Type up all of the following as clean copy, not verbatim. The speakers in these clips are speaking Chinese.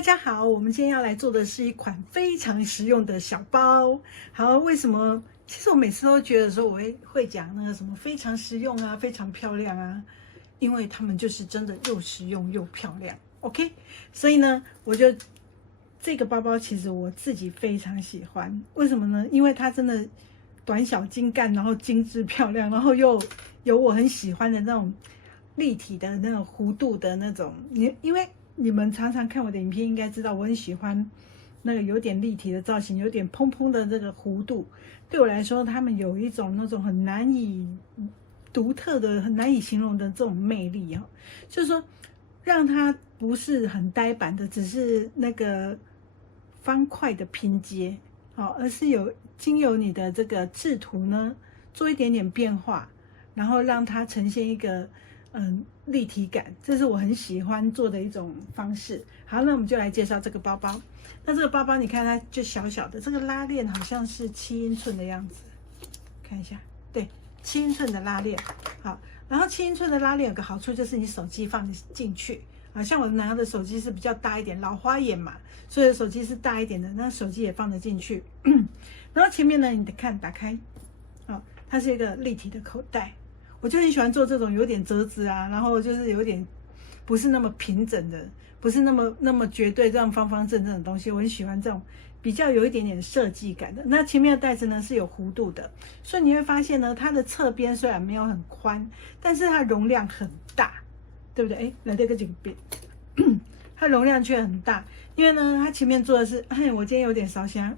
大家好，我们今天要来做的是一款非常实用的小包。好，为什么？其实我每次都觉得说我会讲那个什么非常实用啊，非常漂亮啊，因为他们就是真的又实用又漂亮。OK， 所以呢，这个包包其实我自己非常喜欢。为什么呢？因为它真的短小精干，然后精致漂亮，然后又有我很喜欢的那种立体的那种弧度的那种。因为你们常常看我的影片，应该知道我很喜欢那个有点立体的造型，有点蓬蓬的这个弧度。对我来说，他们有一种那种很难以独特的、很难以形容的这种魅力啊，就是说让它不是很呆板的，只是那个方块的拼接，好，而是经由你的这个制图呢，做一点点变化，然后让它呈现一个立体感，这是我很喜欢做的一种方式。好，那我们就来介绍这个包包。那这个包包你看它就小小的，这个拉链好像是7英寸的样子，看一下，对，7英寸的拉链。好，然后7英寸的拉链有个好处就是你手机放进去啊，像我拿的手机是比较大一点，老花眼嘛，所以手机是大一点的，那手机也放得进去。然后前面呢，你看打开，哦，它是一个立体的口袋。我就很喜欢做这种有点折子啊，然后就是有点不是那么平整的，不是那么绝对这样方方正正的东西。我很喜欢这种比较有一点点设计感的。那前面的袋子呢是有弧度的，所以你会发现呢，它的侧边虽然没有很宽，但是它容量很大，对不对？哎，来这个几边，它容量却很大，因为呢，它前面做的是，我今天有点烧香，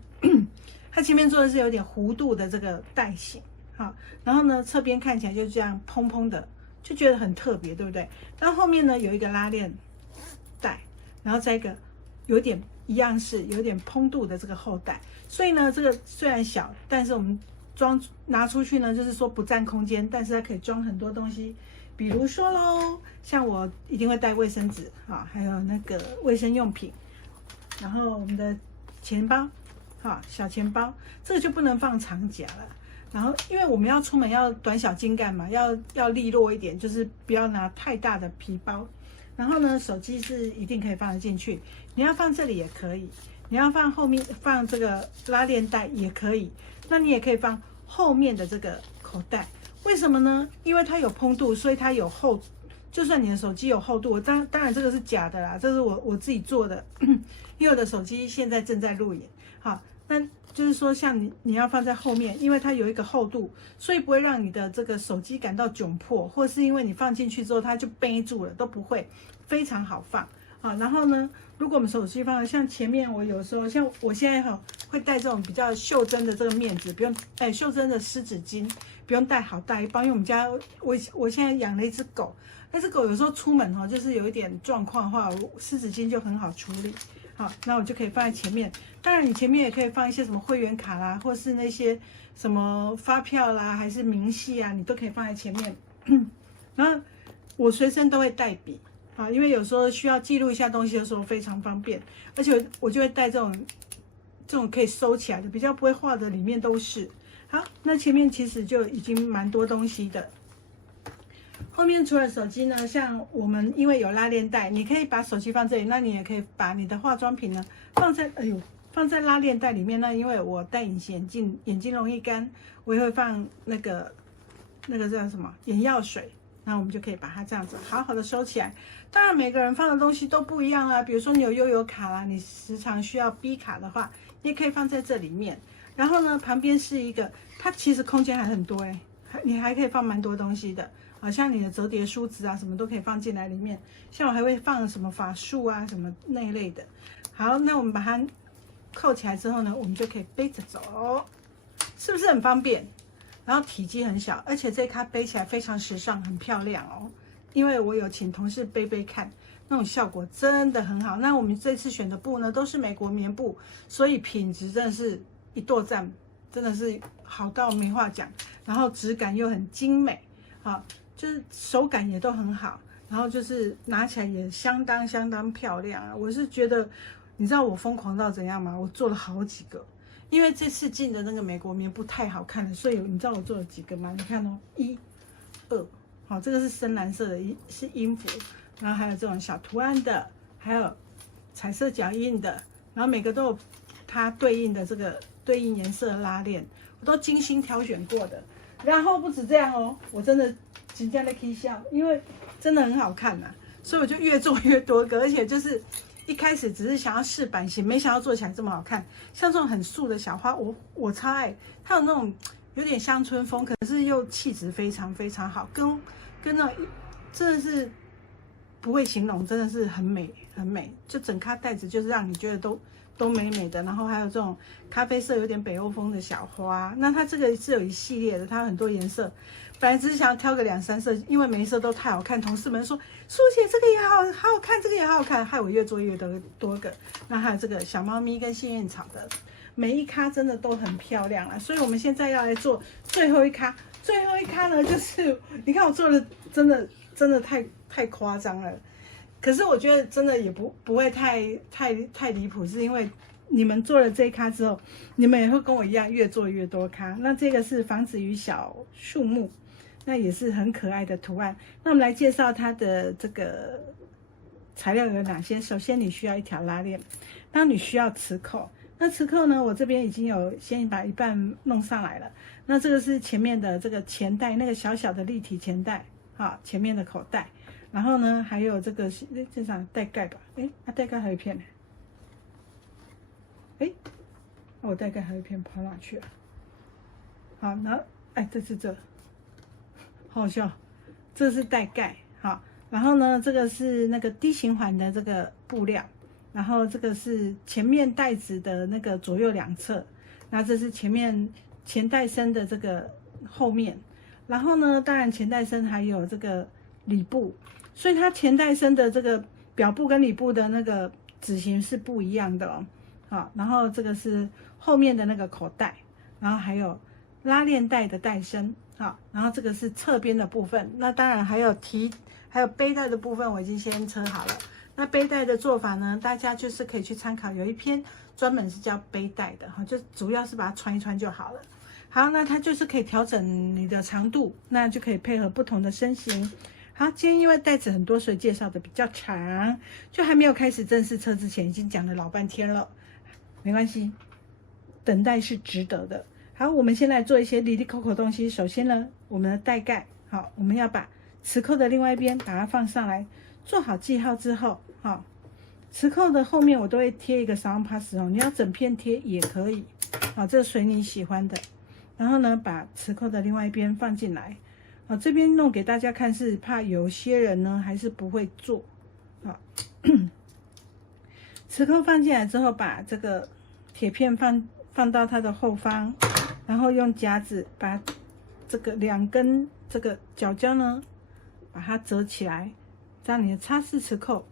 它前面做的是有点弧度的这个袋型。好，然后呢，侧边看起来就这样蓬蓬的，就觉得很特别，对不对？然后后面呢有一个拉链带，然后再一个有点一样是有点蓬度的这个后带，所以呢，这个虽然小，但是我们拿出去呢，就是说不占空间，但是它可以装很多东西，比如说咯，像我一定会带卫生纸啊，还有那个卫生用品，然后我们的钱包，小钱包，这个就不能放长夹了。然后，因为我们要出门要短小精干嘛，要利落一点，就是不要拿太大的皮包。然后呢，手机是一定可以放得进去，你要放这里也可以，你要放后面放这个拉链带也可以，那你也可以放后面的这个口袋。为什么呢？因为它有蓬度，所以它有厚，就算你的手机有厚度，当然这个是假的啦，这是我自己做的，因为我的手机现在正在录影。好，那就是说，像你要放在后面，因为它有一个厚度，所以不会让你的这个手机感到窘迫，或是因为你放进去之后它就背住了，都不会，非常好放啊。然后呢，如果我们手机放像前面，我有时候像我现在会带这种比较袖珍的这个面纸，不用袖珍的湿纸巾，不用带好大一包，因为我们家我现在养了一只狗，那只狗有时候出门就是有一点状况的话，湿纸巾就很好处理。好，那我就可以放在前面。当然，你前面也可以放一些什么会员卡啦，或是那些什么发票啦，还是明细啊，你都可以放在前面。然后我随身都会带笔啊，因为有时候需要记录一下东西的时候非常方便，而且我就会带这种可以收起来的，比较不会画的里面都是。好，那前面其实就已经蛮多东西的。后面除了手机呢，像我们因为有拉链带，你可以把手机放这里，那你也可以把你的化妆品呢放在拉链带里面。那因为我戴隐形眼镜，眼睛容易干，我也会放那个叫什么眼药水，那我们就可以把它这样子好好的收起来。当然每个人放的东西都不一样啦，比如说你有悠游卡啦，你时常需要 B 卡的话，你也可以放在这里面。然后呢，旁边是一个，它其实空间还很多你还可以放蛮多东西的。好像你的折叠梳子啊，什么都可以放进来里面。像我还会放什么法术啊，什么那一类的。好，那我们把它扣起来之后呢，我们就可以背着走，是不是很方便？然后体积很小，而且这卡背起来非常时尚，很漂亮哦。因为我有请同事背看，那种效果真的很好。那我们这次选的布呢，都是美国棉布，所以品质真的是一剁赞，真的是好到没话讲。然后质感又很精美，好。就是手感也都很好，然后就是拿起来也相当漂亮啊！我是觉得，你知道我疯狂到怎样吗？我做了好几个，因为这次进的那个美国棉布太好看了，所以你知道我做了几个吗？你看哦，1、2，好，这个是深蓝色的，是音符，然后还有这种小图案的，还有彩色脚印的，然后每个都有它对应的这个对应颜色的拉链，我都精心挑选过的。然后不止这样哦，我真的真的在 K 笑，因为真的很好看呐、所以我就越做越多个，而且就是一开始只是想要试版型，没想到做起来这么好看。像这种很素的小花，我超爱，它有那种有点乡村风，可是又气质非常非常好，跟那种真的是不会形容，真的是很美很美。就整咖袋子就是让你觉得都美美的，然后还有这种咖啡色有点北欧风的小花。那它这个是有一系列的，它有很多颜色。本来只是想要挑个2、3色，因为每一色都太好看，同事们说苏姐这个也好看，这个也好好看，害我越做越多个。那还有这个小猫咪跟幸运草的，每一咖真的都很漂亮啊。所以我们现在要来做最后一咖，最后一咖呢就是你看我做的真的太夸张了。可是我觉得真的也不会太离谱，是因为你们做了这一咖之后，你们也会跟我一样越做越多咖。那这个是房子与小树木，那也是很可爱的图案。那我们来介绍它的这个材料有哪些。首先你需要一条拉链，然后你需要磁扣。那磁扣呢，我这边已经有先把一半弄上来了。那这个是前面的这个钱袋，那个小小的立体钱袋，好，前面的口袋。然后呢，还有这个这上带盖吧？带盖还有一片呢。我带盖还有一片跑哪去了？好，然后这好好笑，这是带盖。好，然后呢，这个是那个低循环的这个布料，然后这个是前面袋子的那个左右两侧，那这是前面钱袋身的这个后面，然后呢，当然钱袋身还有这个里布。所以它钱袋身的这个表布跟里布的那个纸型是不一样的哦。好，然后这个是后面的那个口袋，然后还有拉链带的带身。好，然后这个是侧边的部分。那当然还有背带的部分，我已经先车好了。那背带的做法呢，大家就是可以去参考，有一篇专门是教背带的哈，就主要是把它穿一穿就好了。好，那它就是可以调整你的长度，那就可以配合不同的身形。好，今天因为袋子很多，所以介绍的比较长，就还没有开始正式测之前，已经讲了老半天了。没关系，等待是值得的。好，我们先来做一些哩哩扣扣东西。首先呢，我们的带盖，好，我们要把磁扣的另外一边把它放上来，做好记号之后，好，磁扣的后面我都会贴一个3 pass 哦，你要整片贴也可以，好，这随你喜欢的。然后呢，把磁扣的另外一边放进来。好，这边弄给大家看，是怕有些人呢还是不会做。好，磁扣放进来之后，把这个铁片放到它的后方，然后用夹子把这个2根这个角角呢，把它折起来，这样你的擦式磁扣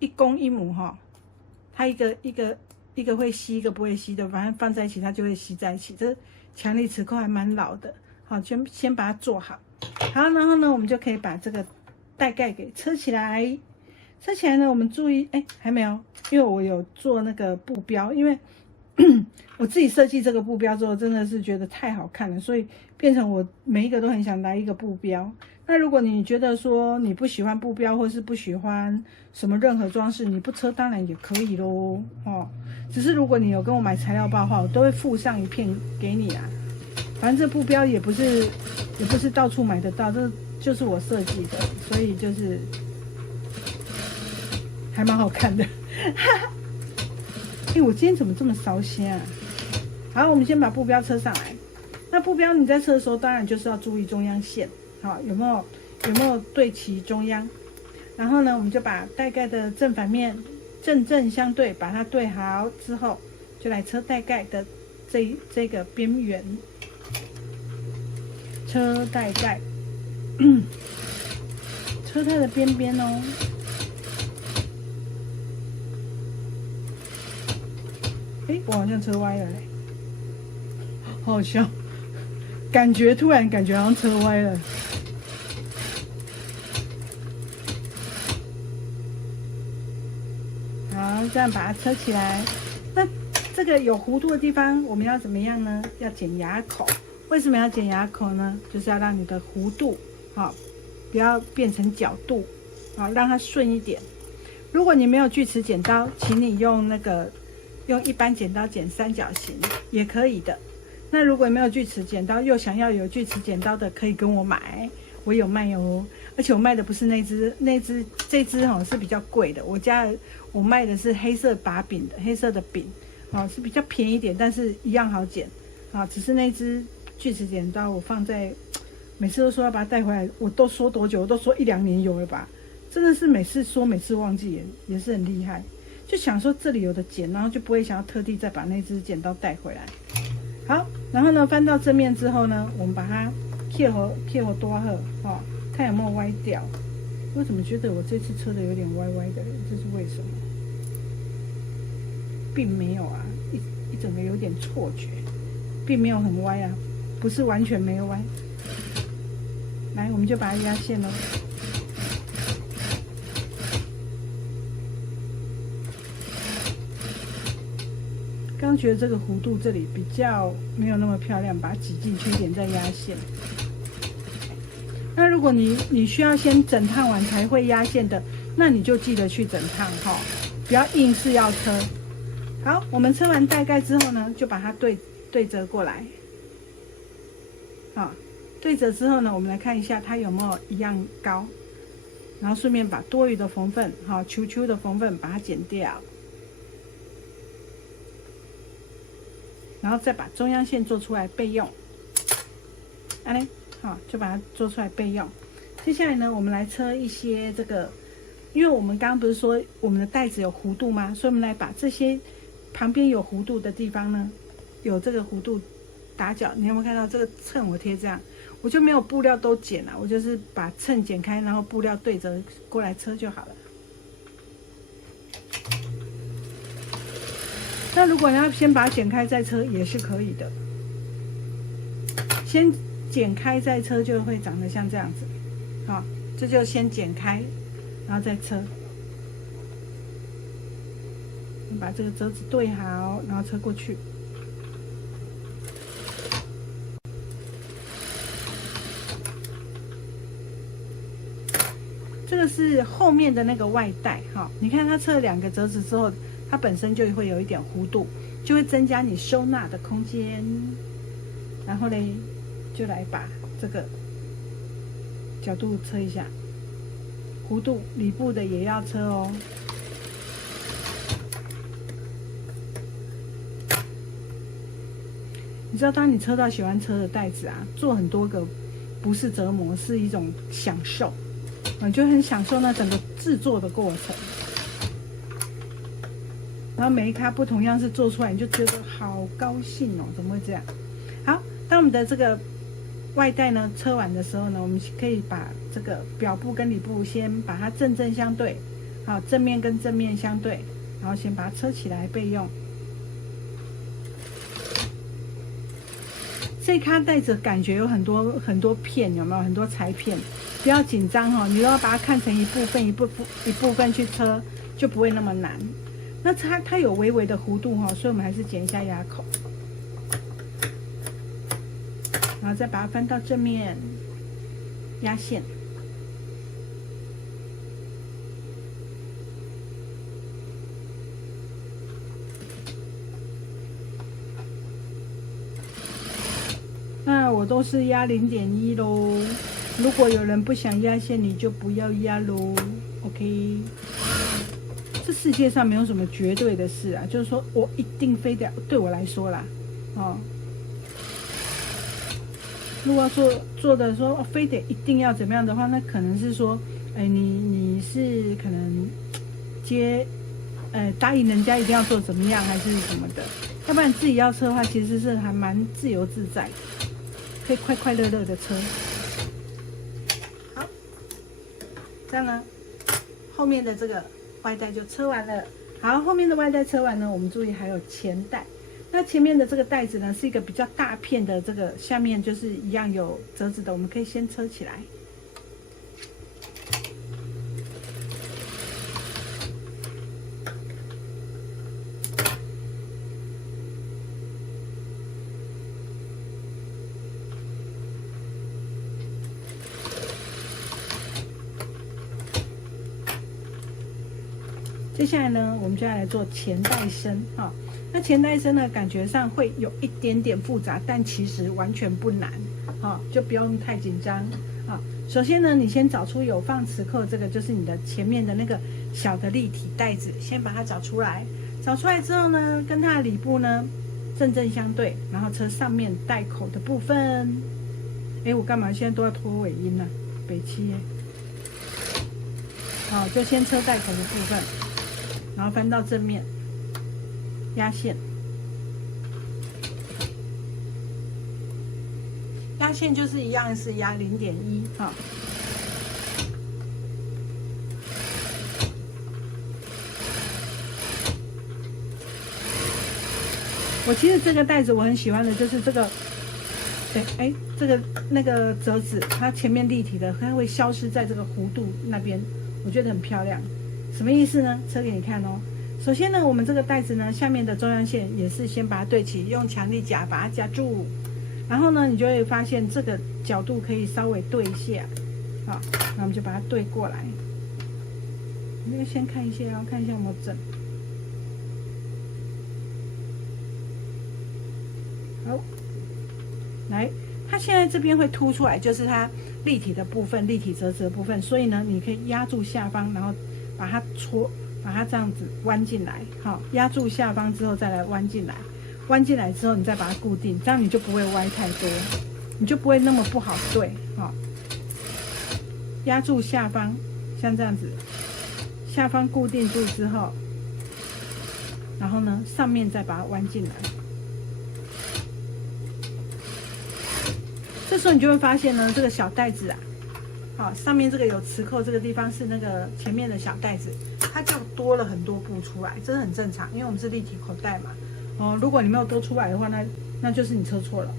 一公一母哈，它一个会吸，一个不会吸的，反正放在一起它就会吸在一起。这强力磁扣还蛮老的。好，先把它做好。好，然后呢，我们就可以把这个带盖给车起来。车起来呢，我们注意，还没有，因为我有做那个布标，因为我自己设计这个布标之后，真的是觉得太好看了，所以变成我每一个都很想来一个布标。那如果你觉得说你不喜欢布标，或是不喜欢什么任何装饰，你不车当然也可以咯。只是如果你有跟我买材料包的话，我都会附上一片给你啊。反正这布标也不是到处买得到，这就是我设计的，所以就是还蛮好看的。我今天怎么这么烧仙啊？好，我们先把布标车上来。那布标你在车的时候，当然就是要注意中央线，好，有没有对齐中央？然后呢，我们就把带盖的正反面正相对，把它对好之后，就来车带盖的这个边缘。车带盖，车带的边边哦。我好像车歪了嘞，好好笑，突然感觉好像车歪了。好，这样把它车起来。那这个有弧度的地方，我们要怎么样呢？要剪牙口。为什么要剪牙口呢？就是要让你的弧度，不要变成角度，让它顺一点。如果你没有锯齿剪刀，请你用用一般剪刀剪三角形也可以的。那如果没有锯齿剪刀，又想要有锯齿剪刀的，可以跟我买，我有卖哦。而且我卖的不是这只是比较贵的。我卖的是黑色把柄的，黑色的柄，是比较便宜一点，但是一样好剪，只是那只锯齿剪刀我每次都说要把它带回来，我都说多久？我都说1-2年有了吧，真的是每次说每次忘记，也是很厉害。就想说这里有的剪，然后就不会想要特地再把那只剪刀带回来。好，然后呢，翻到正面之后呢，我们把它贴合多好，看有没有歪掉。我怎么觉得我这次车的有点歪歪的？这是为什么？并没有啊，一整个有点错觉，并没有很歪啊，不是完全没有歪。来，我们就把它压线咯。刚觉得这个弧度这里比较没有那么漂亮，把它挤进去一点再压线。那如果你需要先整烫完才会压线的，那你就记得去整烫哈，不要硬是要车。好，我们车完带盖之后呢，就把它对折过来。好，对折之后呢，我们来看一下它有没有一样高，然后顺便把多余的缝份，球的缝份把它剪掉。然后再把中央线做出来备用，就把它做出来备用。接下来呢，我们来车一些这个，因为我们刚刚不是说我们的带子有弧度吗？所以我们来把这些旁边有弧度的地方呢，有这个弧度打角。你有没有看到这个衬我贴这样？我就没有布料都剪了，我就是把衬剪开，然后布料对折过来车就好了。那如果你要先把它剪开再车也是可以的，先剪开再车就会长得像这样子，这就先剪开，然后再车。你把这个折子对好，然后车过去。这个是后面的那个外带，你看它车了2个折子之后。它本身就会有一点弧度，就会增加你收纳的空间。然后嘞，就来把这个角度车一下，弧度里部的也要车哦。你知道，当你车到喜欢车的带子啊，做很多个不是折磨，是一种享受，就很享受那整个制作的过程。然后每一咖不同样式做出来，你就觉得好高兴哦！怎么会这样？好，当我们的这个外带呢车完的时候呢，我们可以把这个表布跟里部先把它正相对，好，正面跟正面相对，然后先把它车起来备用。这咖带子感觉有很多片，有没有很多裁片？不要紧张你都要把它看成一部分去车，就不会那么难。那它有微微的弧度所以我们还是剪一下压口，然后再把它翻到正面压线。那我都是压0.1咯，如果有人不想压线，你就不要压咯 ，OK。这世界上没有什么绝对的事啊，就是说我一定非得，对我来说啦，如果做的说非得一定要怎么样的话，那可能是说，你是可能答应人家一定要做怎么样，还是什么的，要不然自己要车的话，其实是还蛮自由自在的，可以快快乐乐的车。好，这样呢，后面的这个外带就车完了。好，后面的外带车完呢，我们注意还有前带。那前面的这个带子呢，是一个比较大片的，这个下面就是一样有折子的，我们可以先车起来。接下来呢，我们就要来做前带身哈。那前带身呢，感觉上会有一点点复杂，但其实完全不难哈，就不用太紧张啊。首先呢，你先找出有放磁扣，这个就是你的前面的那个小的立体带子，先把它找出来。找出来之后呢，跟它的里部呢正相对，然后车上面带口的部分。哎，我干嘛现在都要拖尾音呢？北七耶。好，就先车带口的部分，然后翻到正面，压线。压线就是一样是压0.1哈。我其实这个带子我很喜欢的，就是这个，对，哎，这个那个折子，它前面立体的，它会消失在这个弧度那边。我觉得很漂亮，什么意思呢？车给你看哦。首先呢，我们这个带子呢，下面的中央线也是先把它对齐，用强力夹把它夹住。然后呢，你就会发现这个角度可以稍微对一下，好，那我们就把它对过来。我们先看一下哦，看一下有没有整。好，来。它现在这边会凸出来，就是它立体的部分，立体折子的部分。所以呢，你可以压住下方，然后把它把它这样子弯进来。好，压住下方之后再来弯进来，弯进来之后你再把它固定，这样你就不会歪太多，你就不会那么不好对。好，压住下方，像这样子，下方固定住之后，然后呢，上面再把它弯进来。这时候你就会发现呢，这个小带子啊，好，上面这个有磁扣，这个地方是那个前面的小带子，它就多了很多布出来，这是很正常，因为我们是立体口袋嘛。哦，如果你没有多出来的话，那就是你车错了。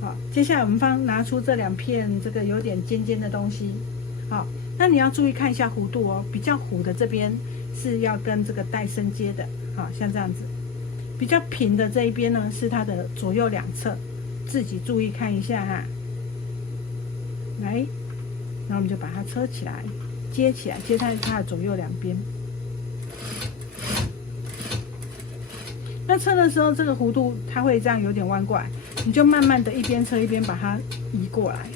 好，接下来我们拿出这2片这个有点尖尖的东西，好，那你要注意看一下弧度哦，比较弧的这边是要跟这个带身接的，好，像这样子，比较平的这一边呢是它的左右两侧。自己注意看一下哈，来，然后我们就把它车起来，接起来，接在它的左右两边。那车的时候，这个弧度它会这样有点弯过来，你就慢慢的一边车一边把它移过来。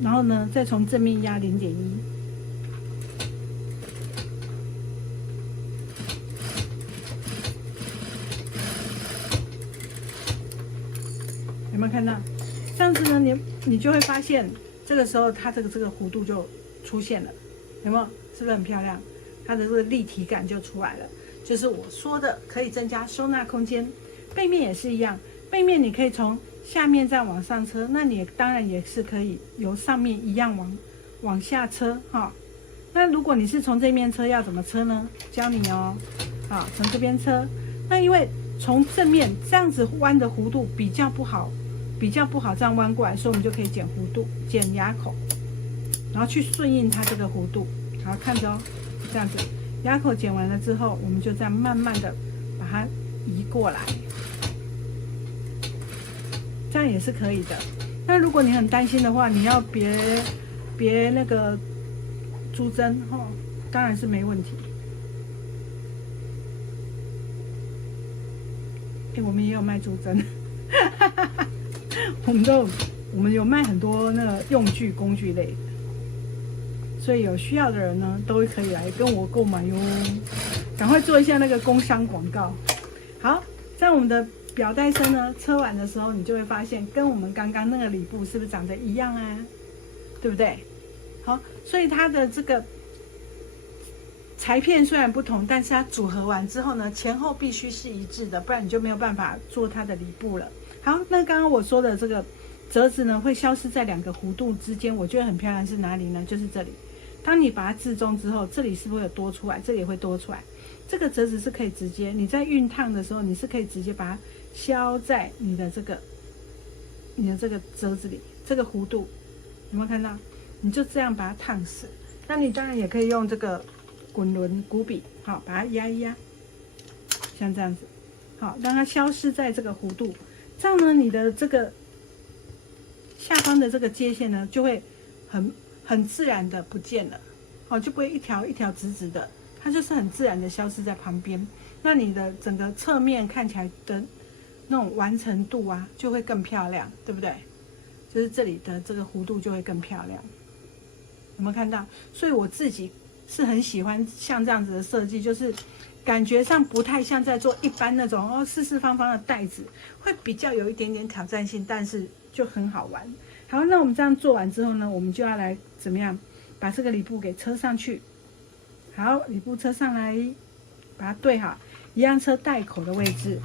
然后呢，再从正面压0.1。有没有看到？这样子呢，你就会发现，这个时候它这个弧度就出现了，有没有？是不是很漂亮？它的这个立体感就出来了，就是我说的可以增加收纳空间。背面也是一样，背面你可以从下面再往上车，那你当然也是可以由上面一样往下车哈。那如果你是从这面车，要怎么车呢？教你哦，好，从这边车。那因为从正面这样子弯的弧度比较不好这样弯过来，所以我们就可以减弧度，减牙口，然后去顺应它这个弧度。好，看着哦，这样子，牙口剪完了之后，我们就这样慢慢的把它移过来，这样也是可以的。那如果你很担心的话，你要别那个珠针哈，当然是没问题。我们也有卖珠针，我们有卖很多那个用具工具类的，所以有需要的人呢，都可以来跟我购买哟。赶快做一下那个工商广告。好，在我们的表带身呢，车完的时候，你就会发现跟我们刚刚那个里布是不是长得一样啊？对不对？好，所以它的这个裁片虽然不同，但是它组合完之后呢，前后必须是一致的，不然你就没有办法做它的里布了。好，那刚刚我说的这个折子呢，会消失在2个弧度之间，我觉得很漂亮是哪里呢？就是这里。当你把它置中之后，这里是不是有多出来？这里也会多出来。这个折子是可以直接，你在熨烫的时候，你是可以直接把它削在你的这个折子里，这个弧度有没有看到？你就这样把它烫死。那你当然也可以用这个滚轮骨笔，好，把它压一压，像这样子，好，让它消失在这个弧度。这样呢，你的这个下方的这个接线呢，就会很自然的不见了，就不会一条一条直直的，它就是很自然的消失在旁边。那你的整个侧面看起来的那种完成度啊，就会更漂亮，对不对？就是这里的这个弧度就会更漂亮，有没有看到？所以我自己是很喜欢像这样子的设计，就是感觉上不太像在做一般那种四四方方的袋子，会比较有一点点挑战性，但是就很好玩。好，那我们这样做完之后呢，我们就要来怎么样把这个里布给车上去。好，里布车上来，把它对好，一样车带口的位置。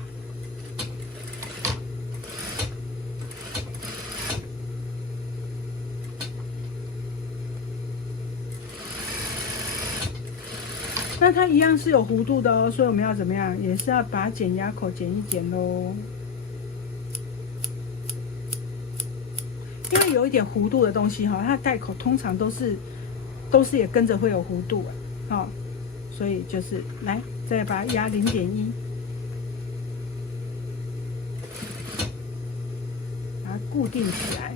那它一样是有弧度的哦，所以我们要怎么样？也是要把减压口剪一剪咯。因为有一点弧度的东西它的带口通常都是也跟着会有弧度所以就是来再把它压0.1，把它固定起来。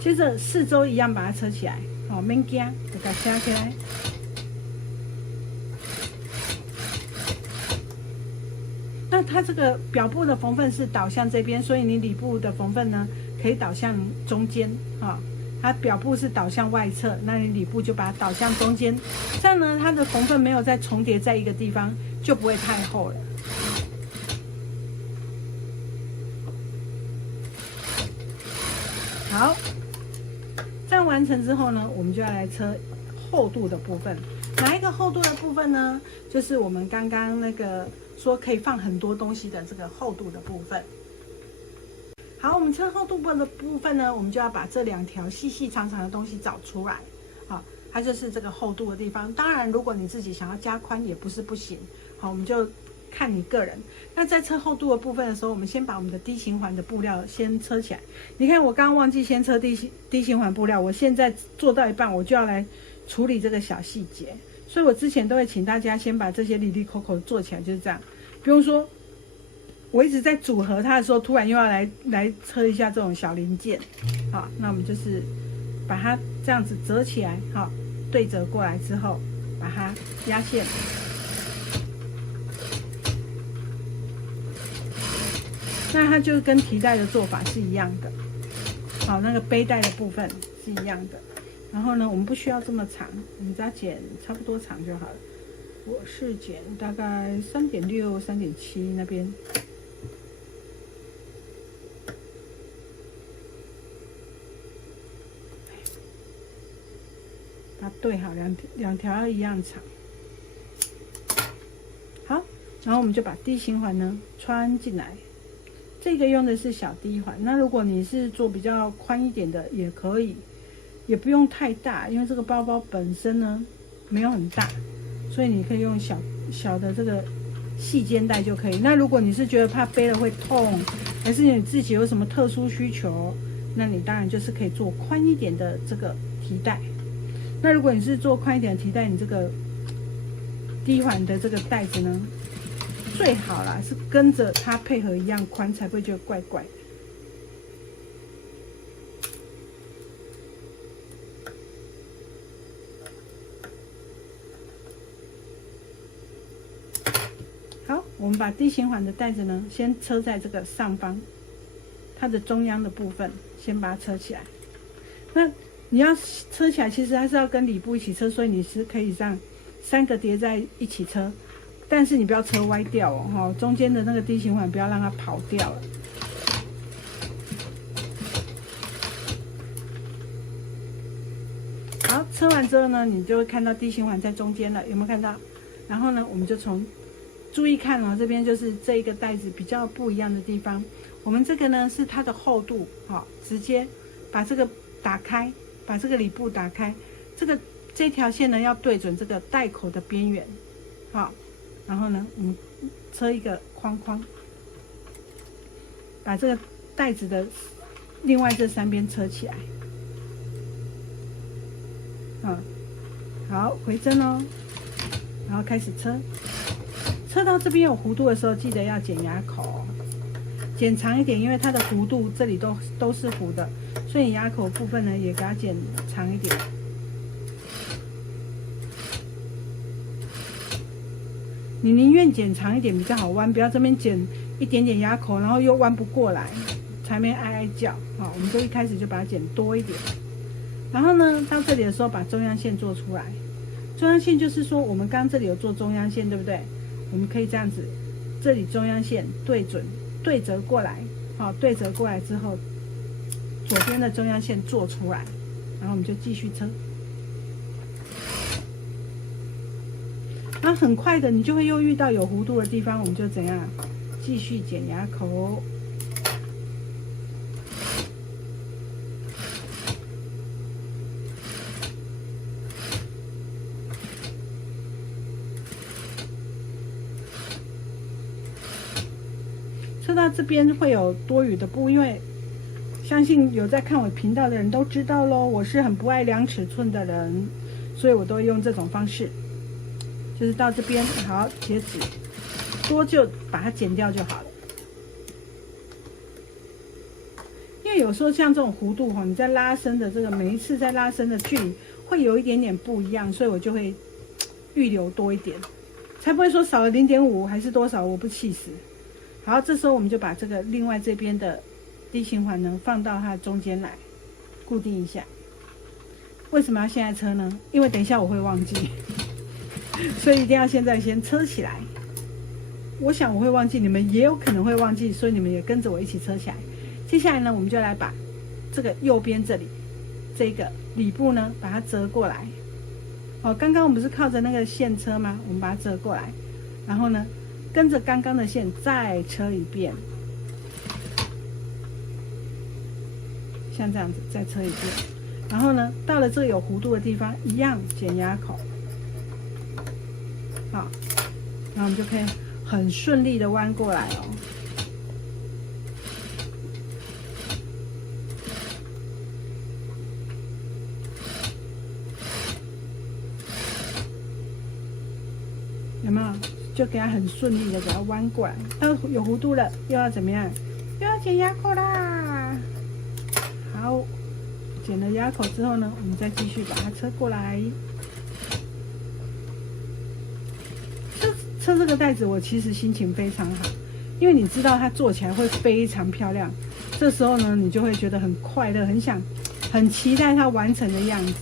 接着四周一样把它车起来，免惊，就给它掐起来。那它这个表布的缝缝是导向这边，所以你里部的缝缝呢可以导向中间它表布是导向外侧，那你里部就把它导向中间，这样呢它的缝缝没有再重叠在一个地方，就不会太厚了。好。这样完成之后呢，我们就要来车厚度的部分。哪一个厚度的部分呢？就是我们刚刚那个说可以放很多东西的这个厚度的部分。好，我们车厚度的部分呢，我们就要把这2条细细长长的东西找出来。好，它就是这个厚度的地方。当然，如果你自己想要加宽也不是不行。好，我们就看你个人。那在车厚度的部分的时候，我们先把我们的低循环的布料先车起来。你看我刚刚忘记先车低循环布料，我现在做到一半我就要来处理这个小细节，所以我之前都会请大家先把这些里里口口做起来，就是这样。不用说我一直在组合它的时候，突然又要来车一下这种小零件。好，那我们就是把它这样子折起来，好，对折过来之后把它压线。那它就跟提带的做法是一样的，好，那个背带的部分是一样的。然后呢，我们不需要这么长，我们只要剪差不多长就好了。我是剪大概3.6、3.7那边。把它对好，两条要一样长。好，然后我们就把低循环呢穿进来。这个用的是小低环，那如果你是做比较宽一点的也可以，也不用太大，因为这个包包本身呢没有很大，所以你可以用小的这个细肩带就可以。那如果你是觉得怕背了会痛，还是你自己有什么特殊需求，那你当然就是可以做宽一点的这个提带。那如果你是做宽一点的提带，你这个低环的这个带子呢，最好啦是跟着它配合一样宽，才不会觉得怪怪的。好，我们把低循环的带子呢，先车在这个上方，它的中央的部分，先把它车起来。那你要车起来，其实它是要跟里部一起车，所以你是可以让3个叠在一起车。但是你不要车歪掉哦，中间的那个低循环不要让它跑掉了。好，车完之后呢，你就会看到低循环在中间了，有没有看到？然后呢，我们就注意看这边就是这一个带子比较不一样的地方。我们这个呢是它的厚度，直接把这个打开，把这个里部打开，这条线呢要对准这个带口的边缘，好。然后呢，我们车一个框框，把这个带子的另外这3边车起来。好，回针哦，然后开始车，车到这边有弧度的时候，记得要剪牙口哦，剪长一点，因为它的弧度这里都是弧的，所以你牙口部分呢也给它剪长一点。你宁愿剪长一点比较好弯，不要这边剪一点点牙口，然后又弯不过来，才没哀哀叫。好，我们就一开始就把它剪多一点。然后呢，到这里的时候把中央线做出来。中央线就是说，我们刚刚这里有做中央线，对不对？我们可以这样子，这里中央线对准，对折过来。好，对折过来之后，左边的中央线做出来，然后我们就继续车。然后很快的，你就会又遇到有弧度的地方，我们就怎样，继续剪牙口。车到这边会有多余的布，因为相信有在看我频道的人都知道咯，我是很不爱量尺寸的人，所以我都会用这种方式。就是到这边好截止，多就把它剪掉就好了。因为有时候像这种弧度哈，你在拉伸的这个每一次在拉伸的距离会有一点点不一样，所以我就会预留多一点，才不会说少了0.5还是多少，我不气死。好，这时候我们就把这个另外这边的低循环呢放到它的中间来，固定一下。为什么要现在车呢？因为等一下我会忘记。所以一定要现在先车起来。我想我会忘记，你们也有可能会忘记，所以你们也跟着我一起车起来。接下来呢，我们就来把这个右边这里这个里部呢，把它折过来。哦，刚刚我们不是靠着那个线车吗？我们把它折过来，然后呢，跟着刚刚的线再车一遍，像这样子再车一遍。然后呢，到了这个有弧度的地方，一样剪牙口。好，然后我们就可以很顺利的弯过来哦。有没有？就给它很顺利的给它弯过来。到有弧度了，又要怎么样？又要剪牙口啦。好，剪了牙口之后呢，我们再继续把它车过来。车这个袋子我其实心情非常好，因为你知道它做起来会非常漂亮，这时候呢你就会觉得很快乐，很期待它完成的样子。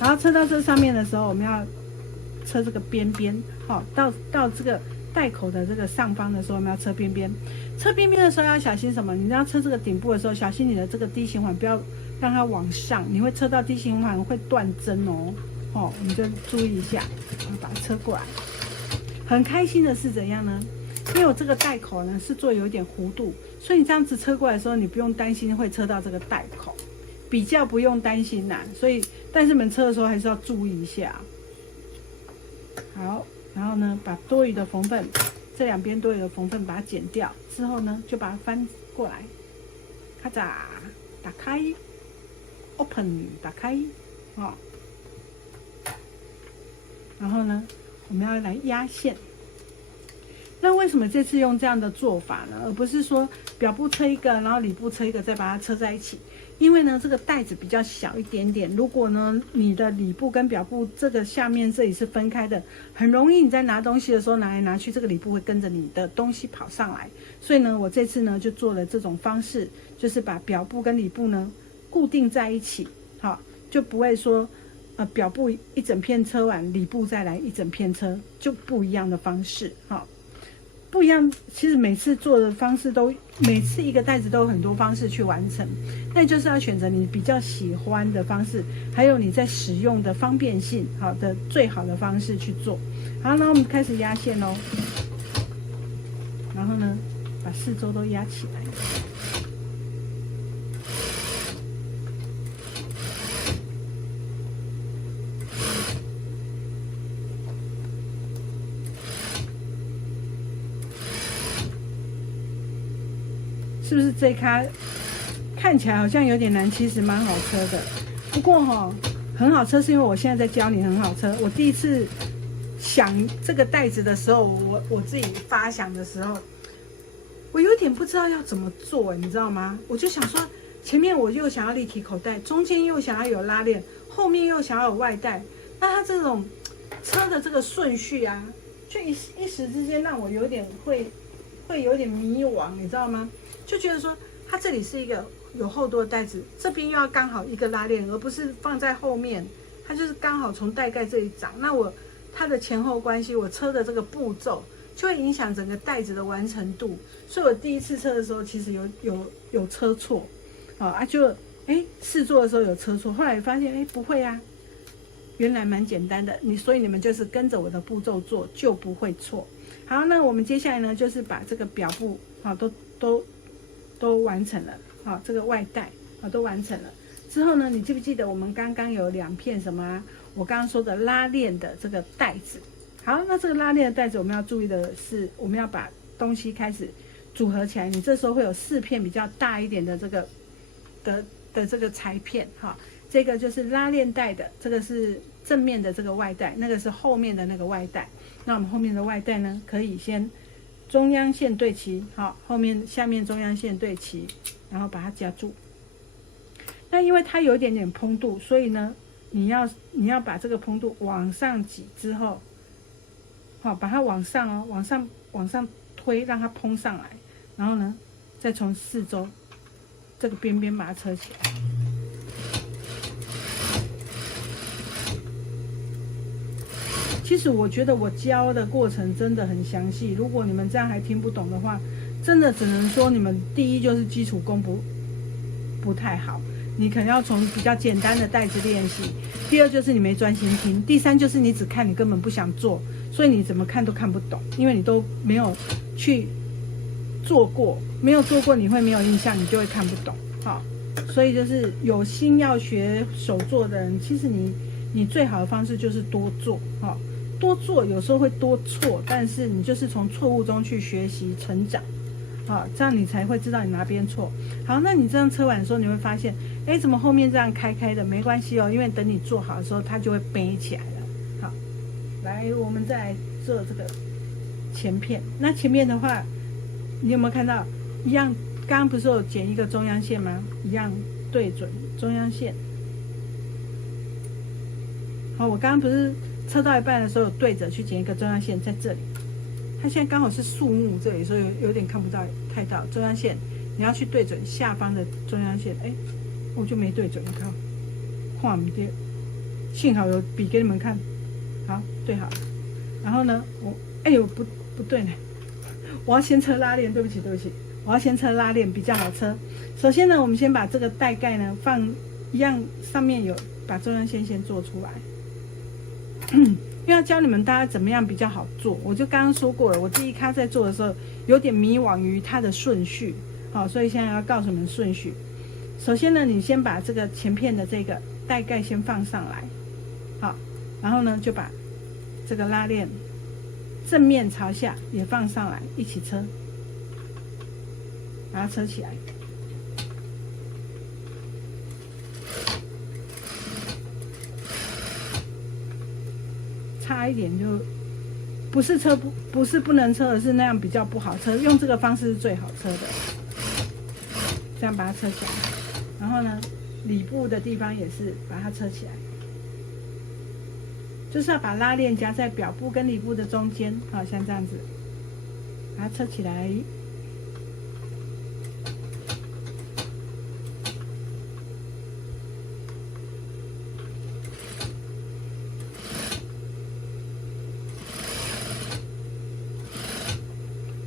然后车到这上面的时候，我们要车这个边边，好，到这个袋口的这个上方的时候，我们要车边边。车边边的时候要小心什么？你要车这个顶部的时候，小心你的这个低循环不要让它往上，你会车到低循环会断针哦。哦，我们就注意一下，然后把它车过来。很开心的是怎样呢？因为我这个袋口呢是做有一点弧度，所以你这样子车过来的时候，你不用担心会车到这个袋口，比较不用担心啦。所以，但是你们车的时候还是要注意一下。好，然后呢，把多余的缝份，这两边多余的缝份把它剪掉之后呢，就把它翻过来，咔嚓，打开 ，open， 打开，哦，然后呢，我们要来压线。那为什么这次用这样的做法呢？而不是说表布车一个，然后里部车一个，再把它车在一起？因为呢，这个袋子比较小一点点，如果呢你的里部跟表布这个下面这里是分开的，很容易你在拿东西的时候拿来拿去，这个里部会跟着你的东西跑上来。所以呢，我这次呢就做了这种方式，就是把表布跟里部呢固定在一起，好，就不会说表布一整片车完，里部再来一整片车，就不一样的方式，好。不一样，其实每次做的方式每次一个袋子都有很多方式去完成，那就是要选择你比较喜欢的方式，还有你在使用的方便性好的最好的方式去做。好，那我们开始压线咯，然后呢，把四周都压起来。是不是这一咖看起来好像有点难，其实蛮好车的。不过哈，很好车，是因为我现在在教你很好车。我第一次想这个袋子的时候，我自己发想的时候，我有点不知道要怎么做，你知道吗？我就想说，前面我又想要立体口袋，中间又想要有拉链，后面又想要有外带，那它这种车的这个顺序啊，就一时之间让我有点会有点迷惘，你知道吗？就觉得说，它这里是一个有厚度的袋子，这边又要刚好一个拉链，而不是放在后面，它就是刚好从袋盖这里长。那它的前后关系，我车的这个步骤就会影响整个袋子的完成度。所以我第一次车的时候，其实有车错，就试做的时候有车错，后来发现不会啊，原来蛮简单的。所以你们就是跟着我的步骤做，就不会错。好，那我们接下来呢，就是把这个表布都完成了。好，这个外带都完成了之后呢，你记不记得我们刚刚有2片什么啊？我刚刚说的拉链的这个带子。好，那这个拉链的带子我们要注意的是，我们要把东西开始组合起来。你这时候会有4片比较大一点的这个的这个裁片。哈，这个就是拉链带的，这个是正面的这个外带，那个是后面的那个外带。那我们后面的外带呢，可以先中央线对齐，好，下面中央线对齐，然后把它夹住。那因为它有一点点蓬度，所以呢，你要把这个蓬度往上挤之后，好，把它往上哦，往上推，让它蓬上来，然后呢，再从四周这个边边把它扯起来。其实我觉得我教的过程真的很详细，如果你们这样还听不懂的话，真的只能说你们第一就是基础功不太好，你可能要从比较简单的带子练习。第二就是你没专心听，第三就是你只看，你根本不想做，所以你怎么看都看不懂，因为你都没有去做过，没有做过你会没有印象，你就会看不懂。好，所以就是有心要学手作的人，其实你最好的方式就是多做，好。多做有时候会多错，但是你就是从错误中去学习成长，这样你才会知道你哪边错。好，那你这样车完的时候，你会发现，怎么后面这样开开的？没关系哦，因为等你做好的时候，它就会背起来了。好，来，我们再来做这个前片。那前面的话，你有没有看到一样？刚刚不是有剪一个中央线吗？一样对准中央线。好，我刚刚不是车到一半的时候，有对着去剪一个中央线在这里，它现在刚好是树木这里，所以有点看不到太到中央线，你要去对准下方的中央线。我就没对准，你看，画不对，幸好有笔给你们看，好，对好了。然后呢，不对呢，我要先车拉链，对不起，我要先车拉链比较好车。首先呢，我们先把这个带盖呢放一样，上面有把中央线先做出来。因为要教你们大家怎么样比较好做，我就刚刚说过了，我第一咖在做的时候有点迷惘于它的顺序，好，所以现在要告诉你们顺序。首先呢，你先把这个前片的这个带盖先放上来，好，然后呢就把这个拉链正面朝下也放上来，一起车，把它车起来。差一点就不是不能车，而是那样比较不好车。用这个方式是最好车的，这样把它车起来。然后呢，里部的地方也是把它车起来，就是要把拉链夹在表布跟里部的中间，好，像这样子，把它车起来。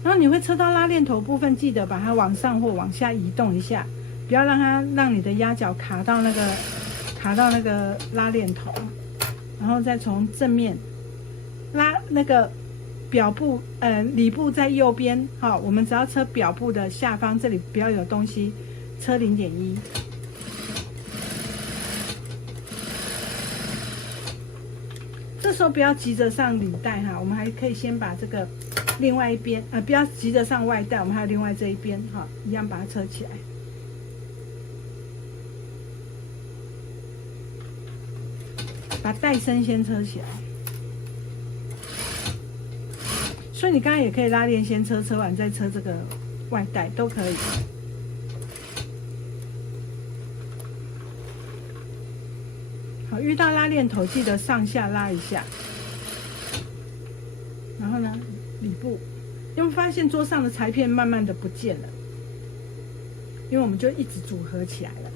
然后你会车到拉链头部分，记得把它往上或往下移动一下，不要让你的压脚卡到那个拉链头，然后再从正面拉那个表布，里部在右边，好，我们只要车表布的下方这里不要有东西，车0.1。这时候不要急着上里带哈，我们还可以先把这个另外一边，不要急着上外带，我们还有另外这一边哈，一样把它车起来。把带身先车起来。所以你刚刚也可以拉链先车，车完再车这个外带都可以。好，遇到拉链头记得上下拉一下。然后呢，里部，有没有发现桌上的裁片慢慢的不见了？因为我们就一直组合起来了。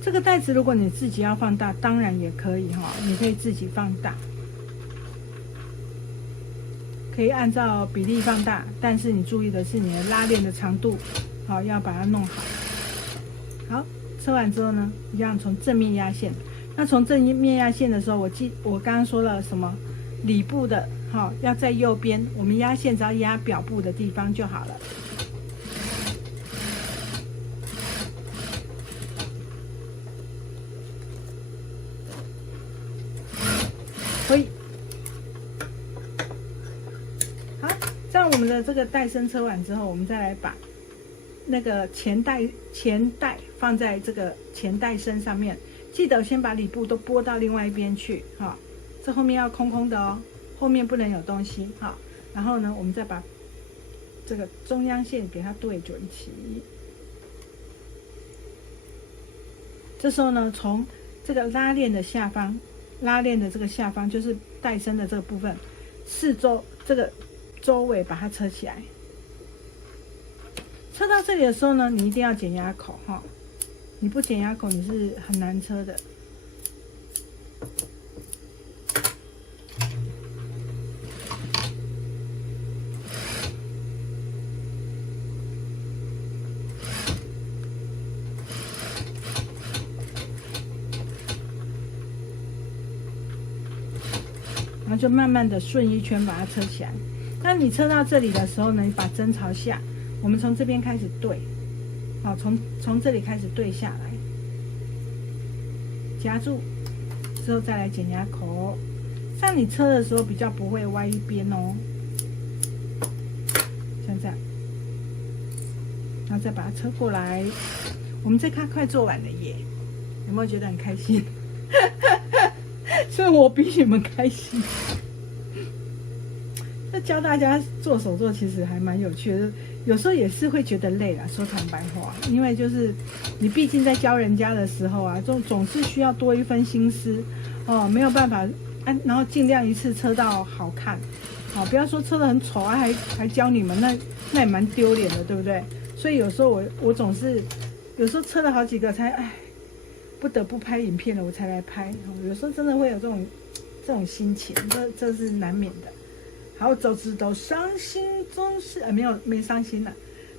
这个袋子如果你自己要放大，当然也可以哈，你可以自己放大，可以按照比例放大，但是你注意的是你的拉链的长度，好，要把它弄好。好，车完之后呢，一样从正面压线。那从正面压线的时候，我刚刚说了什么？里部的，好，要在右边，我们压线只要压表部的地方就好了。可以。好，这样我们的这个带身车完之后，我们再来把那个前带放在这个前带身上面，记得先把里部都拨到另外一边去，哈，这后面要空空的哦，后面不能有东西，哈。然后呢，我们再把这个中央线给它对准齐。这时候呢，从这个拉链的下方，拉链的这个下方就是带身的这个部分，四周这个周围把它车起来。车到这里的时候呢，你一定要减压口哈，你不减压口你是很难车的。然后就慢慢的顺一圈把它车起来。那你车到这里的时候呢，你把针朝下，我们从这边开始对，好，从这里开始对下来，夹住之后再来减压口，像你车的时候比较不会歪一边哦，像这样，然后再把它车过来。我们这咖快做完了耶，有没有觉得很开心？所以我比你们开心。那教大家做手作其实还蛮有趣的，有时候也是会觉得累啦，说坦白话，因为就是你毕竟在教人家的时候啊，总是需要多一分心思哦，没有办法然后尽量一次车到好看，好，不要说车得很丑啊，还教你们，那也蛮丢脸的，对不对？所以有时候我总是有时候车了好几个才不得不拍影片了，我才来拍。有时候真的会有这种心情，这是难免的。好，走直都伤心，总是没伤心啦，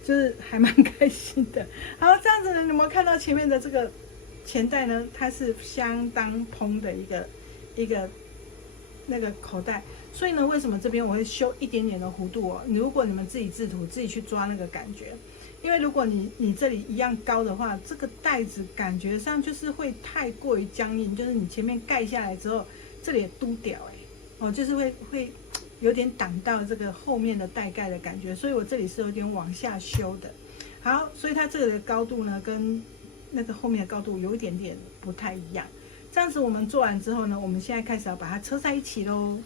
就是还蛮开心的。好，这样子呢，你有没有看到前面的这个前袋呢？它是相当蓬的一个那个口袋，所以呢，为什么这边我会修一点点的弧度哦？如果你们自己制图，自己去抓那个感觉。因为如果你这里一样高的话，这个袋子感觉上就是会太过于僵硬，就是你前面盖下来之后，这里也嘟掉就是会有点挡到这个后面的带盖的感觉，所以我这里是有点往下修的。好，所以它这个的高度呢，跟那个后面的高度有一点点不太一样。这样子我们做完之后呢，我们现在开始要把它车在一起喽，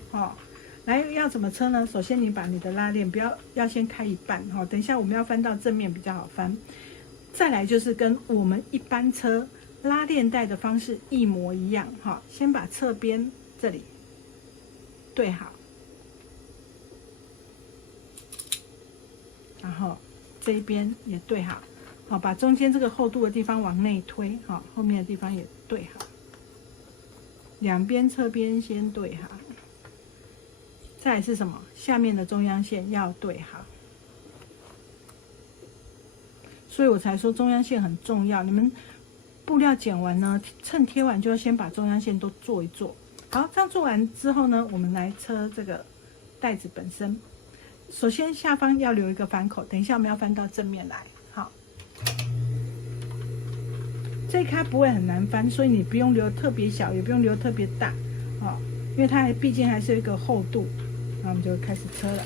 来，要怎么车呢？首先你把你的拉链要先开一半，等一下我们要翻到正面比较好翻。再来就是跟我们一般车拉链带的方式一模一样，先把侧边这里对好，然后这一边也对好，把中间这个厚度的地方往内推，后面的地方也对好，两边侧边先对好。再来是什么？下面的中央线要对好，所以我才说中央线很重要。你们布料剪完呢，衬贴完就要先把中央线都做一做。好，这样做完之后呢，我们来车这个袋子本身。首先下方要留一个翻口，等一下我们要翻到正面来。好，这一开不会很难翻，所以你不用留特别小，也不用留特别大，因为它毕竟还是有一个厚度。那我们就开始车了。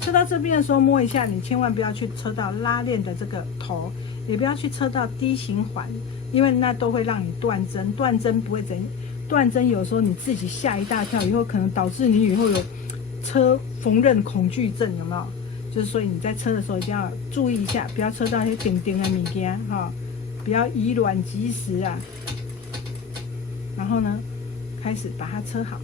车到这边的时候摸一下，你千万不要去车到拉链的这个头，也不要去车到D形环，因为那都会让你断针。断针不会怎，断针有时候你自己吓一大跳，以后可能导致你以后有车缝纫恐惧症，有没有？就是所以你在车的时候一定要注意一下，不要车到那些顶顶的物件哈，不要以卵击石啊。然后呢，开始把它车好。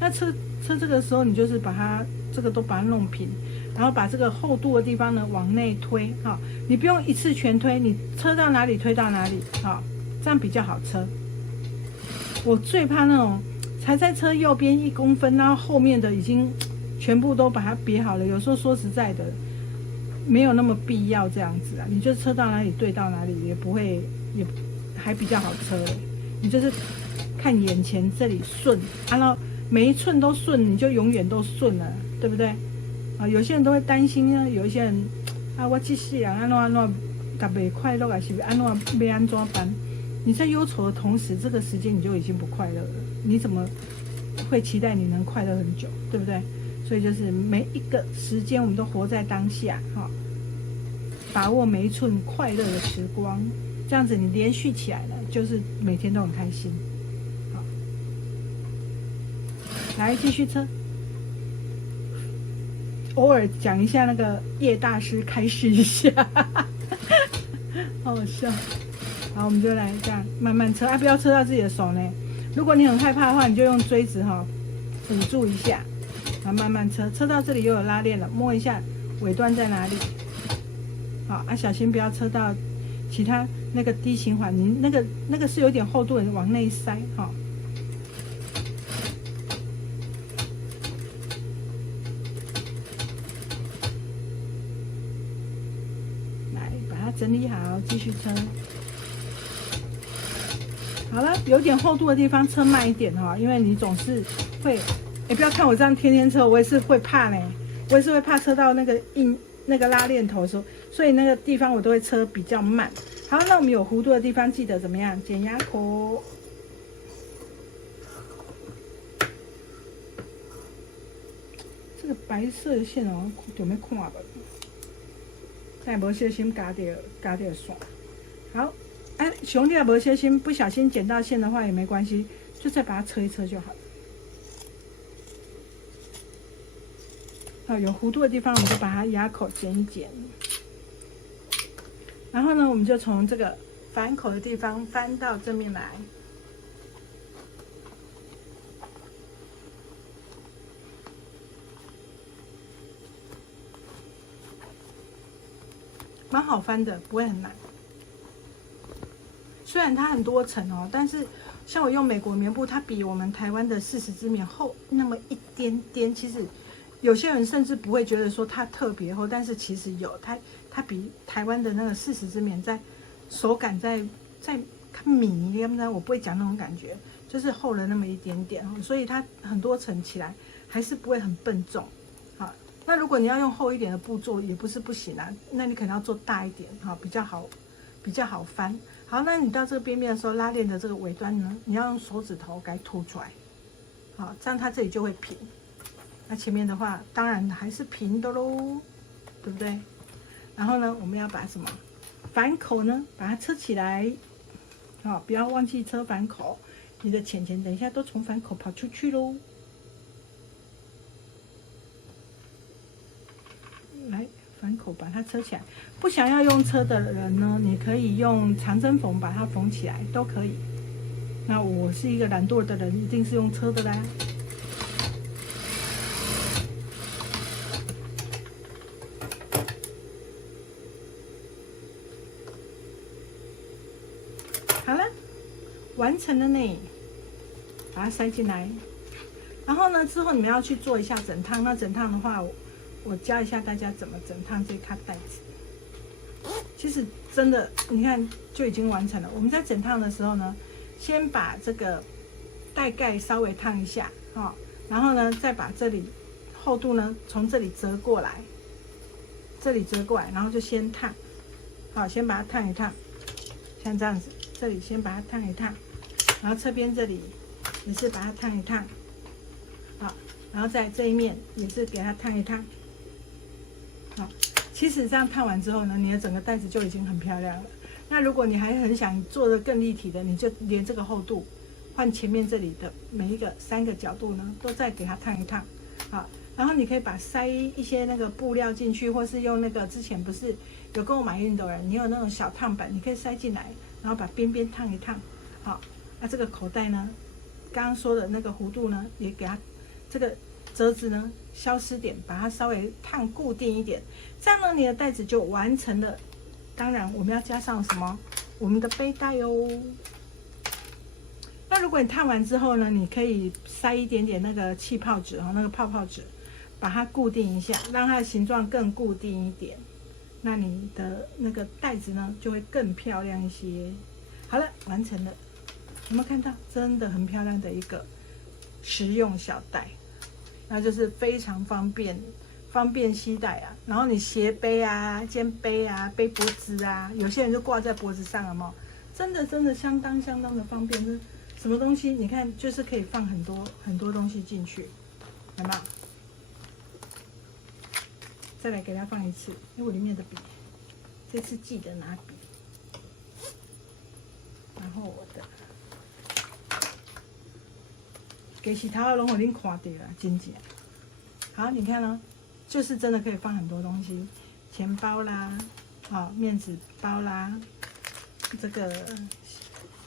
那车这个时候，你就是把它这个都把它弄平，然后把这个厚度的地方呢往内推哈，你不用一次全推，你车到哪里推到哪里哈，这样比较好车。我最怕那种才在车右边1公分，然后后面的已经全部都把它别好了。有时候说实在的，没有那么必要这样子啊，你就车到哪里对到哪里，也不会也还比较好车嘞。你就是看眼前这里顺，然后每一寸都顺，你就永远都顺了，对不对？啊，有些人都会担心呢，有一些人啊，我这世人安怎甲袂快乐，还是安怎要安怎办？你在忧愁的同时，这个时间你就已经不快乐了，你怎么会期待你能快乐很久，对不对？所以就是每一个时间，我们都活在当下，哈，把握每一寸快乐的时光，这样子你连续起来了，就是每天都很开心。来继续车，偶尔讲一下那个叶大师开示一下，好好笑。好，我们就来这样慢慢车啊，不要车到自己的手呢。如果你很害怕的话，你就用锥子哈辅助一下，然后慢慢车，车到这里又有拉链了，摸一下尾端在哪里。好啊，小心不要车到其他那个D形环，你那个是有点厚度的，往内塞哈。整理好，继续车。好了，有点厚度的地方车慢一点哈，因为你总是会，不要看我这样天天车，我也是会怕呢，我也是会怕车到那个拉链头的时候，所以那个地方我都会车比较慢。好，那我们有弧度的地方记得怎么样？剪牙口。这个白色的线哦，有没有看吧？再无小心夹到线，好，熊弟无小心不小心剪到线的话也没关系，就再把它车一车就好了。好，有弧度的地方我们就把它牙口剪一剪，然后呢，我们就从这个反口的地方翻到正面来。蛮好翻的，不会很难。虽然它很多层哦，但是像我用美国棉布，它比我们台湾的40支棉厚那么一点点。其实有些人甚至不会觉得说它特别厚，但是其实有它比台湾的那个40支棉在手感在米，我不会讲那种感觉，就是厚了那么一点点，所以它很多层起来还是不会很笨重。那如果你要用厚一点的布做，也不是不行啊。那你可能要做大一点，哈，比较好翻。好，那你到这个边边的时候，拉链的这个尾端呢，你要用手指头给它凸出来，好，这样它这里就会平。那前面的话，当然还是平的喽，对不对？然后呢，我们要把什么反口呢，把它车起来，好，不要忘记车反口。你的钱等一下都从反口跑出去喽。来反口把它车起来，不想要用车的人呢，你可以用长针缝把它缝起来，都可以。那我是一个懒惰的人，一定是用车的啦。好了，完成了呢，把它塞进来。然后呢，之后你们要去做一下整烫。那整烫的话，我教一下大家怎么整烫这卡带子。其实真的，你看就已经完成了。我们在整烫的时候呢，先把这个带盖稍微烫一下，然后呢，再把这里厚度呢从这里折过来，然后就先烫，好，先把它烫一烫，像这样子，这里先把它烫一烫，然后侧边这里也是把它烫一烫，好，然后在这一面也是给它烫一烫。好，其实这样烫完之后呢，你的整个袋子就已经很漂亮了。那如果你还很想做的更立体的，你就连这个厚度换前面这里的每一个3个角度呢，都再给它烫一烫。好，然后你可以把塞一些那个布料进去，或是用那个之前不是有跟我买熨斗人，你有那种小烫板，你可以塞进来，然后把边边烫一烫。好，那这个口袋呢，刚刚说的那个弧度呢，也给它这个折子呢消失点，把它稍微烫固定一点，这样呢你的袋子就完成了。当然我们要加上什么？我们的背带哦。那如果你烫完之后呢，你可以塞一点点那个气泡纸哦，那个泡泡纸，把它固定一下，让它的形状更固定一点。那你的那个袋子呢，就会更漂亮一些。好了，完成了，有没有看到？真的很漂亮的一个实用小袋，那就是非常方便携带啊。然后你斜背啊、肩背啊、背脖子啊，有些人就挂在脖子上了嘛，真的相当的方便。是什么东西？你看，就是可以放很多东西进去，有没有？再来给它放一次，因为我里面的笔，这次记得拿笔。然后我的，其实头拢互恁看到了，真正。好，你看哦，就是真的可以放很多东西，钱包啦，面纸包啦，这个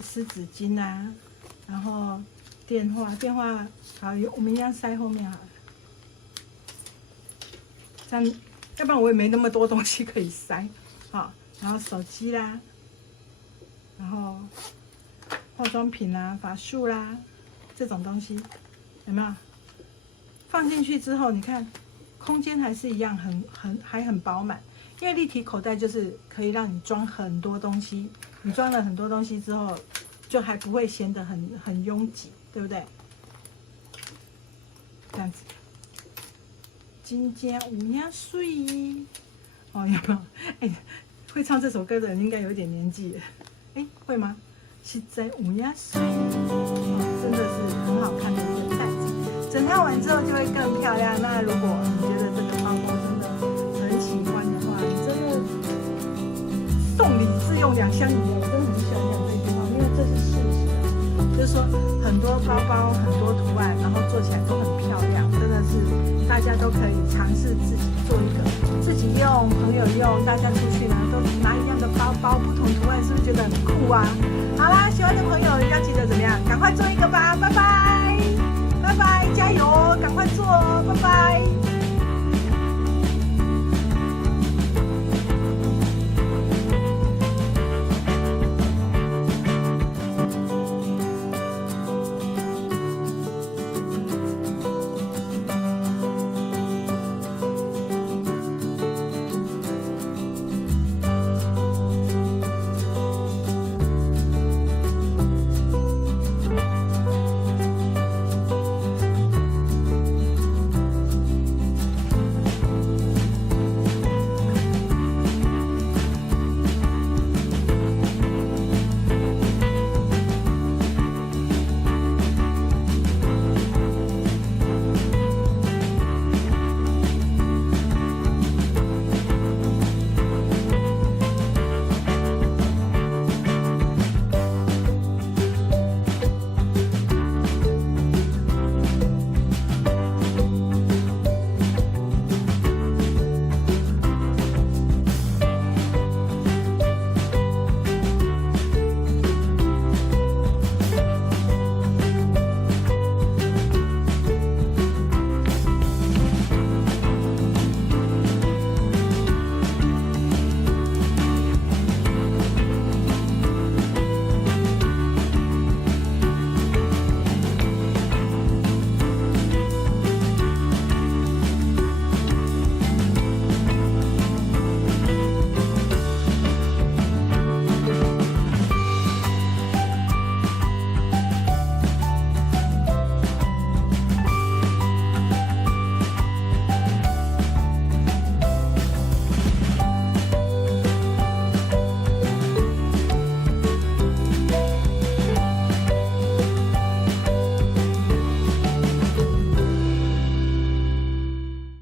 湿纸巾啦，然后电话好，我们一样塞后面好了。这样，要不然我也没那么多东西可以塞。好，然后手机啦，然后化妆品啦、发束啦这种东西，有没有？放进去之后，你看空间还是一样还很饱满，因为立体口袋就是可以让你装很多东西。你装了很多东西之后，就还不会显得很拥挤，对不对？这样子，真正有影水哦，有没有？哎，会唱这首歌的人应该有一点年纪了，哎，会吗？实在有影水，真的是很好看的一个袋子。整套完之后就会更漂亮。那如果你觉得这个包包真的很喜欢的话，你真的送礼自用2相宜。我真的很喜欢讲这句话，因为这是事实啊。就是说，很多包包、很多图案，然后做起来都很漂亮，真的是大家都可以尝试自己做一个，自己用、朋友用，大家出去呢都拿一样的包包，不同图案，是不是觉得很酷啊？好啦，喜欢的朋友要记得怎么样？赶快做一个吧，拜拜。拜拜，加油哦！赶快做哦，拜拜。